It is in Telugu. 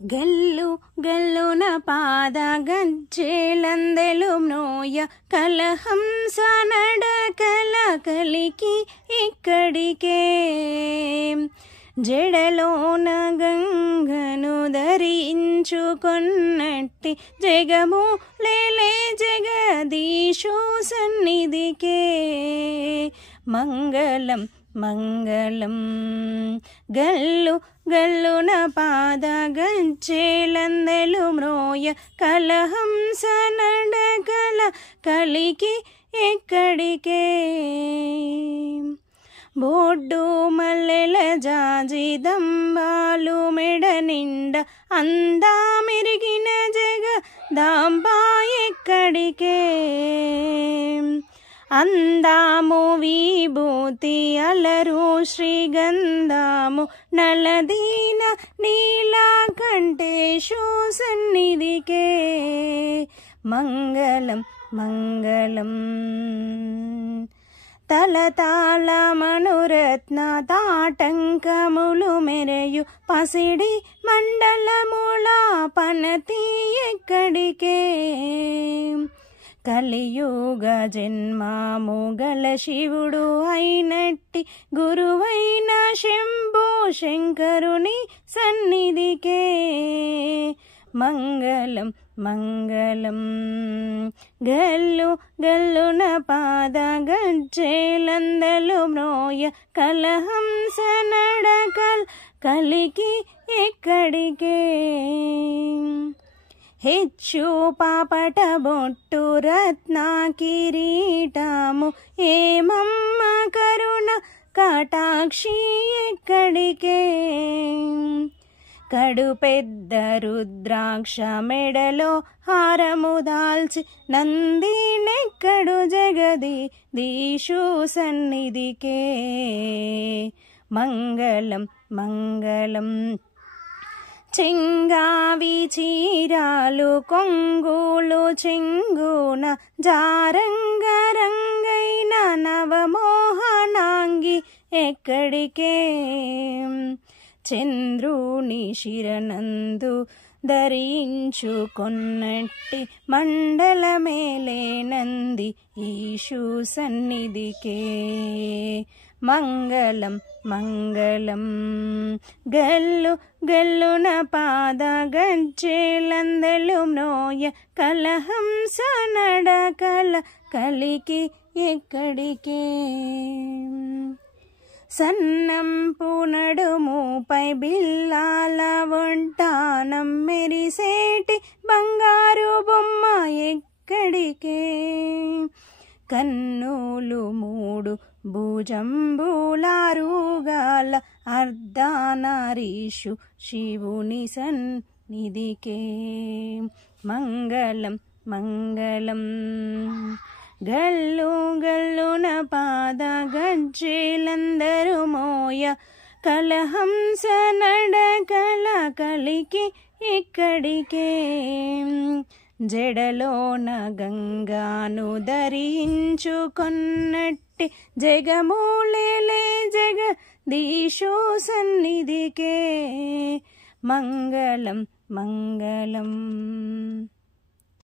గల్లు గల్లున పాద గజ్జెలందెలు మ్రోయ కలహంస నడకల కలికి ఇక్కడికే జడలోన గంగను ధరించుకొన్నట్టి జగము లేలే జగదీశు సన్నిధికే మంగళం మంగళం గల్లు గల్లున పాద గజ్జెలందెలు మ్రోయ కలహంస నడకల కలికి ఎక్కడికే బోడ్డు మల్లెల జాజి దంబాలు మెడ నిండ అందా మెరిగిన జగదాంబ ఎక్కడికే అందాము విభూతి అలరు శ్రీగంధాము నలదీన నీలకంఠేశు సన్నిధికే మంగళం మంగళం తలతాళ మనురత్న తాటంకములు మెరయు పసిడి మండలముల పనతి ఎక్కడికే కలియుగ జన్మము గల శివుడు అయినట్టి గురువైన శంభో శంకరుని సన్నిధికే మంగళం మంగళం గల్లు గల్లున పాద గజ్జెలందెలు మ్రోయ కలహంస నడకల్ కలికి ఎక్కడికే హెచ్చు పాపట బొట్టు రత్న కిరీటము ఏమమ్మ కరుణ కటాక్షి ఎక్కడికే కడు పెద్ద రుద్రాక్ష మెడలో హారము దాల్చి నందినెక్కడు జగదీశు సన్నిధికే మంగళం మంగళం చెంగావి చీరాలు కొంగులు చెంగున జారంగ రంగైన నవమోహనాంగి ఎక్కడికే చంద్రుని శిరనందు ధరించుకొన్నట్టి మండలమేలే నంది ఈశు సన్నిధికే మంగళం మంగళం గల్లు గల్లున పాద గజ్జెలందెలు మ్రోయ కలహంస నడకల కలికి ఎక్కడికే సన్నంపు నడుముపై బిల్లాల వంటానం మెరిసేటి బంగారు బొమ్మ ఎక్కడికే కన్నులు మూడు భుజంబులారుగాల అర్ధనారీషు శివుని సన్నిధికే మంగళం మంగళం గల్లు గల్లున పాద గజ్జెలందెలు మోయ కలహంస నడకల కలికి ఇక్కడికే జడలోన గంగాను ధరించుకొన్నట్టి జగమూలేలే జగదీశు సన్నిధికే మంగళం మంగళం